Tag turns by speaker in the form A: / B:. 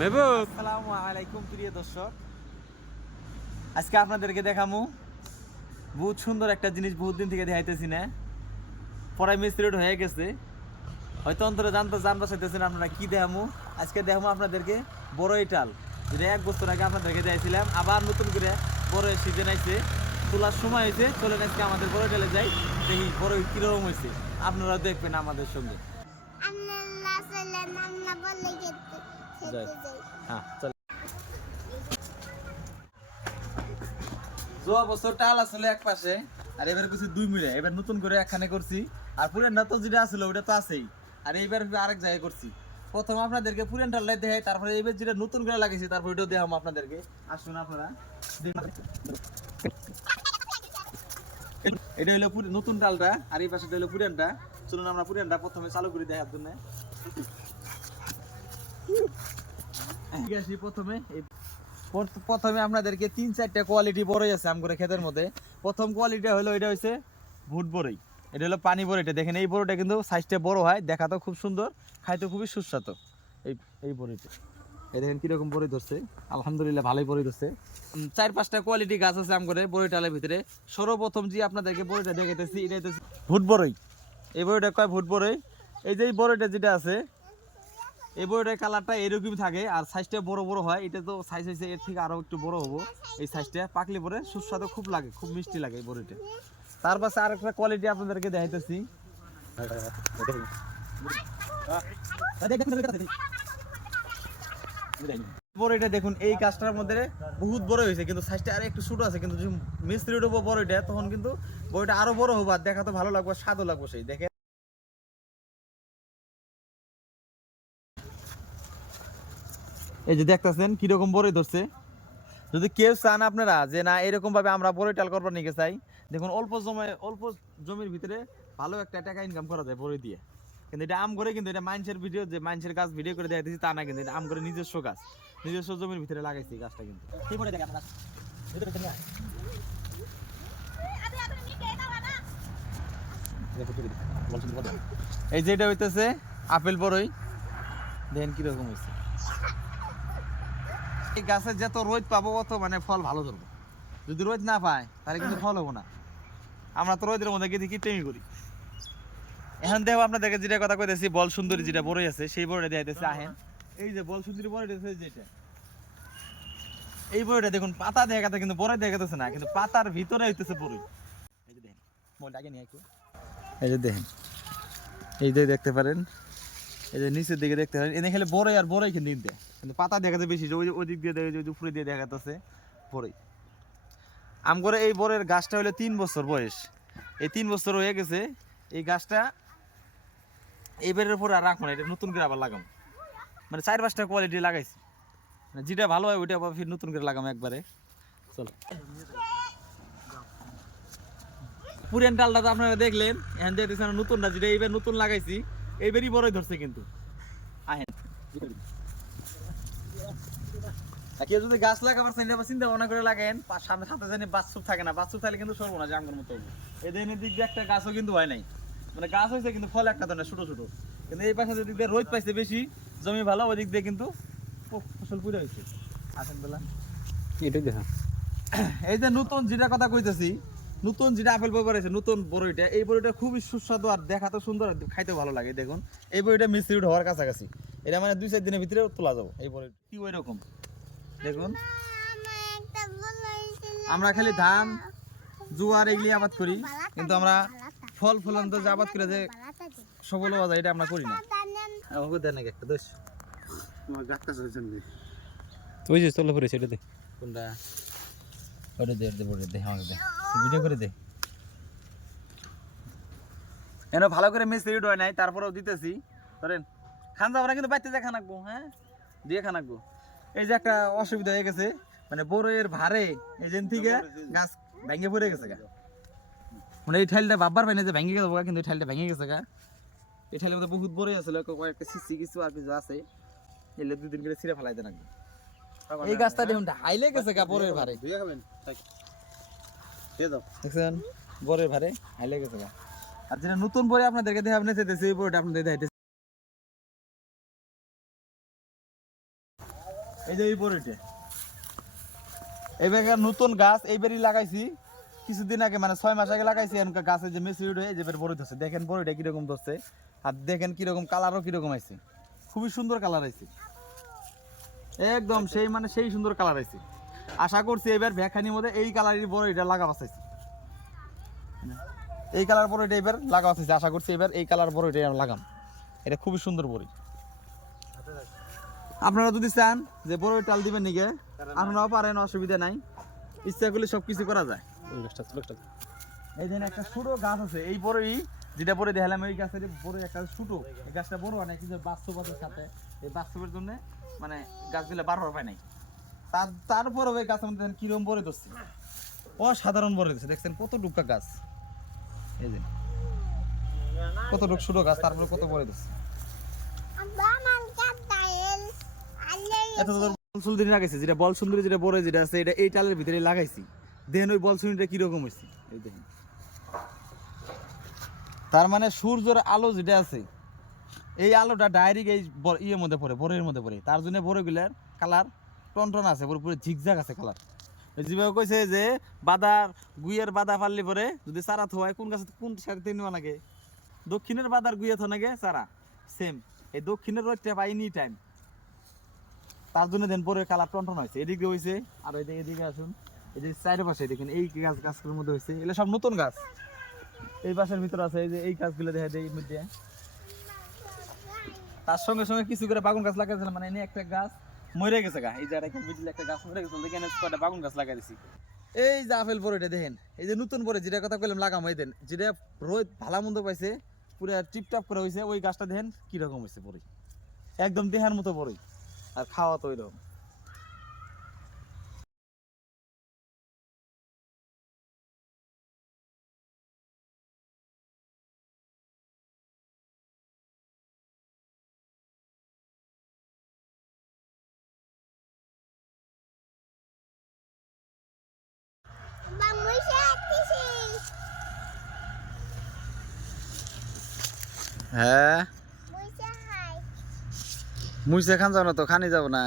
A: মেহবুব।
B: আসসালামু আলাইকুম প্রিয় দর্শক। আজকে আপনাদেরকে দেখামু বহুত সুন্দর একটা জিনিস বহুত দিন থেকে দেখাইতেছি না। পড়াই মিস্ত্রিট হয়ে গেছে। হয়তো অন্তরে জানতে জানতে চাইতেছেন আপনারা কি দেখামু? আজকে দেখামু আপনাদেরকে বড়ই টাল। যেটা এক বছর আগে আপনাদেরকে দিয়েছিলাম আবার নতুন করে বড় সিজন আইছে। তোলার সময় হয়েছে চলে আজকে আমাদের বড় টালে যাই দেখি বড়ই কীরকম হয়েছে। আপনারা দেখবেন আমাদের সঙ্গে। যাই। বছর টাল আসলে এক পাশে, আর এবার কিছু দুই মিলে। এবার নতুন করে একখানে করছি। আর পুরানটা তো যেটা আসলে ওটা তো আছেই। আর এইবার আরেক জায়গায় করছি। প্রথম আপনাদেরকে পুরান টালটাই দেখাই, তারপরে এইবার যেটা নতুন করে লাগিয়েছি, তারপর ওইটাও দেখাম আপনাদেরকে। আসুন আপনারা। এটা হলো নতুন ডালটা আর এই পাশে হলো পুরানটা। চলুন আমরা পুরানটা প্রথমে চালু করে দেখার জন্য। প্রথমে। আপনাদেরকে তিন চারটা কোয়ালিটি আছে ক্ষেতের মধ্যে। প্রথম হলো, এটা হচ্ছে ভুট বড়ই। এটা হলো পানি বড়ইটা দেখেন, এই বড়ইটা কিন্তু সাইজটা বড় হয় দেখাতেও খুব সুন্দর, খাইতে খুবই সুস্বাদু। এই এই বড়ইটা এই দেখেন কীরকম বড়ি ধরছে। আলহামদুলিল্লাহ ভালোই বড়ি ধরছে। চার পাঁচটা কোয়ালিটি গাছ আছে আম করে বড়ি টালের ভিতরে। সর্বপ্রথম যে আপনাদেরকে বড়িটা দেখাইতেছি, এটা হইতেছে ভুট বড়ই। এই বড়িটা কয় ভুট বড়ই? এই যে এই বড়িটা যেটা আছে এই বইটার কালারটা এরকমই থাকে, আর সাইজটা বড় বড় হয়, এটা তো সাইজ হয়েছে এর থেকে আরও একটু বড় হব। এই সাইজটা পাকলে পরে সুস্বাদু, খুব লাগে, খুব মিষ্টি লাগে এই বড়িটা তার পাশে আর একটা কোয়ালিটি আপনাদেরকে দেখাইতেছি। বড়িটা দেখুন, এই গাছটার মধ্যে বহুত বড় হয়েছে কিন্তু সাইজটা আর একটু ছোট আছে, কিন্তু যদি মিস্ত্রি উঠবো বড়ইটা তখন কিন্তু বড়িটা আরও বড় হব, আর দেখা তো ভালো লাগবে, স্বাদও লাগবে সেই দেখে এই যে দেখতেছেন কীরকম বড়ই ধরছে। যদি কেউ চান আপনারা যে না এরকম ভাবে আমরা বড়ই টাল করবার নিকে চাই দেখুন অল্প জমে অল্প জমির ভিতরে ভালো একটা টাকা ইনকাম করা যায় বড়ই দিয়ে। কিন্তু এটা আম করে কিন্তু এটা মাইন্সের ভিডিও যে মাইন্সের গাছ ভিডিও করে দেখাইতেছি তা না কিন্তু এটা আম করে নিজস্ব গাছ নিজস্ব জমির ভিতরে লাগাইছি গাছটা কিন্তু। কি করে এই যেটা হইতেছে আপেল বড়ই। দেখেন কীরকম হয়েছে এই গাছে যত রোদ পাবো অত মানে ফল ভালো ধরবো। যদি রোদ না পায়, তাহলে কিন্তু ফল হব না। আমরা তো রোদের মধ্যে গিয়ে কি টেমি করি। এখন দেখো আপনাদেরকে যেটা কথা কইতেছি, বল সুন্দরী যেটা বড়ই আছে, সেই বড়টা দেখাইতেছে আহেন। এই যে বল সুন্দরী বড়টা যেটা এই বড়টা দেখুন, পাতা দেখাতে কিন্তু বড় দেখাতেছে না, কিন্তু পাতার ভিতরে হইতেছে বড়ই। এই যে দেখেন মোবাইলটা আগে নিয়ে এই যে দেখেন, এই যে দেখতে পারেন এই যে নিচের দিকে দেখতে পারেন, এনে খেলে বড়ই আর বড়ই কিন্তু নিতে কিন্তু পাতা দেখাতে বেশি ওই যে ওই দিক দিয়ে দেখে যে উপরে দিয়ে দেখাতেছে, বড়ই। আম করে এই বড়ের গাছটা হলো তিন বছর বয়স। এই তিন বছর হয়ে গেছে, এই গাছটা এইবারের পরে আর রাখব না, এটা নতুন করে আবার লাগাম মানে চার পাঁচটা কোয়ালিটি লাগাইছি। মানে যেটা ভালো হয় ওইটা আবার ফির নতুন করে লাগাম একবারে। চলো। পুরান ডালটা তো আপনারা দেখলেন, এখন আমরা নতুনটা, যেটা এইবার নতুন লাগাইছি। এইবারই বড়ই ধরছে কিন্তু। আহেন। কেউ যদি গাছ লাগাবার চিন্তা চিন্তা ভাবনা করে লাগাইন পা- সামনে সাথে জানি বাচ্চুপ থাকে না বাচ্চুপ থাকলে কিন্তু সরবো না জামগর মতো। এদের দিক দিয়ে একটা গাছও কিন্তু হয় নাই। মানে গাছ হয়েছে কিন্তু ফল একটা ধরনের ছোট ছোট। কিন্তু এই পাশে দিক দিয়ে রোদ পাইছে বেশি জমি ভালো ওই দিক দিয়ে কিন্তু ও- ফসল পুরো হয়েছে আসেন বেলা।
A: এটাই দেখা।
B: এই যে নতুন যেটা কথা কইতেছি নতুন যেটা আপেল বই করেছে নতুন বড়ইটা এই বড়ইটা খুবই সুস্বাদু আর দেখাতে সুন্দর আর খাইতে ভালো লাগে দেখুন। এই বড়িটা মিস্ত্রি হওয়ার কাছাকাছি। এটা মানে দুই চার দিনের ভিতরে তোলা যাব এই বড়ি কি ওই রকম? দেখুন।
C: আমার
B: খালি ধান জোয়ার এগুলি আবাদ করি কিন্তু আমরা ফল ফলান্ত যে আবাদ করে যে সবল হওয়া যায় এটা আমরা করি না। আমাকে দেন নাকি একটা দোষ।
A: ওই যে চলে পড়েছে এটা দে।
B: কোনটা? ওটা দে দে বড় দে আমাকে দে। ভিডিও করে দে। এনে ভালো করে মিস্ত্রি ডয় নাই তারপরেও দিতেছি। ধরেন খান যাব কিন্তু বাইতে যা খানাকবো হ্যাঁ? দিয়ে খানাকবো এই যে একটা অসুবিধা হয়ে গেছে মানে বড়ের ভারে থেকে গাছ ভেঙে পড়ে গেছে গা। মানে এই ঠাইলটা বাবার পাইনি যে ভেঙে গেছে গা, কিন্তু এই ঠাইলটা ভেঙে গেছে গা। এই ঠাইলের মধ্যে বহুত বড়ই আছে কয়েকটা সিসি কিছু আর কিছু আছে। এলে দুদিন করে ছিঁড়ে ফেলাই দেন এই গাছটা দেখুন হাইলে গেছে গা বরের ভারে। গেছে নতুন বই আপনাদেরকে দেখাবো নিতে এই আপনাদের এই যে এই এইবার নতুন গাছ এইবারই লাগাইছি। কিছুদিন আগে মানে ছয় মাস আগে লাগাইছি এখনকার গাছের যে মেসিউড হয়ে যে বড়ি ধরছে দেখেন বড়িটা কীরকম ধরছে। আর দেখেন কীরকম কালারও কীরকম আইছে। খুবই সুন্দর কালার আইছে। একদম সেই মানে সেই সুন্দর কালার আইছে। আশা করছি এবার ভ্যাখানির মধ্যে এই কালারের বড়িটা লাগাবা চাইছি এই কালার বড়িটা এবার লাগাবা চাইছি আশা করছি এবার এই কালার বড়িটা আমি লাগাম। এটা খুবই সুন্দর বড়ি। আপনারা যদি চান যে বড় টাল দিবেন নিকে আপনারাও পারেন অসুবিধা নাই। ইচ্ছা করলে সব কিছু করা যায়। এই যে একটা ছোট গাছ আছে এই বড়ই যেটা বড় দেখালাম এই গাছের বড় একটা ছোট। গাছটা বড় হয় না কিন্তু বাস্তবতার সাথে এই বাস্তবের জন্য মানে গাছগুলো বার হওয়ার পায় নাই। তার তারপরে ওই মধ্যে দেখেন কিরম বড়ে ধরছে। অসাধারণ বড়ে ধরছে, দেখছেন কত ডুকা গাছ। এই যে, কত ছোট গাছ, তারপরে কত ধরছে। বল লাগাইছে, যেটা বল সুন্দরী যেটা যেটা আছে, এটা এই টালের ভিতরে লাগাইছি। ওই কীরকম হয়েছে এই তার মানে সূর্যের আলো যেটা আছে, এই আলোটা ডাইরেক্ট এই ইয়ের মধ্যে পড়ে, বরের মধ্যে পড়ে। তার জন্য বড়গুলার কালার টনটন আছে পুরো পুরো ঝিকঝাক আছে কালার যেভাবে কইছে যে বাদার গুইয়ের বাদা পারলি পরে যদি চারা থোয়ায়, কোন গাছে কোন সারিতে নেওয়া লাগে? দক্ষিণের বাদার গুইয়ে থো নাগে চারা সেম এই দক্ষিণের রোদটা পাই এনি টাইম তার জন্য দেন পরে কালার টনটন হয়েছে। এদিকে হয়েছে আর এদিকে এদিকে আসুন। এই যে চারি পাশে দেখেন, এই গাছ গাছগুলোর মধ্যে হয়েছে এগুলো সব নতুন গাছ। এই পাশের ভিতরে আছে, এই যে এই গাছগুলো দেখা যায় এই মধ্যে। তার সঙ্গে সঙ্গে কিছু করে বাগুন গাছ লাগাইছিলাম মানে এনে একটা গাছ। মরে গেছে গা। এই যে একটা একটা গাছ মরে গেছে, দেখেন কয়টা বাগুন গাছ লাগাই দিছি। এই যে আপেল বড়িটা দেখেন, এই যে নতুন পরে যেটা কথা কইলাম লাগাম, এই দেন, যেটা রোদ ভালা মন্দ পাইছে, পুরো টিপটাপ করে হয়েছে ওই গাছটা দেখেন কীরকম হয়েছে পরে। একদম দেহার মতো পরে, আর খাওয়া তো ওইরকম হ্যাঁ?
C: মুইছে
B: মুইসে খান যাও না তো খানি যাব না।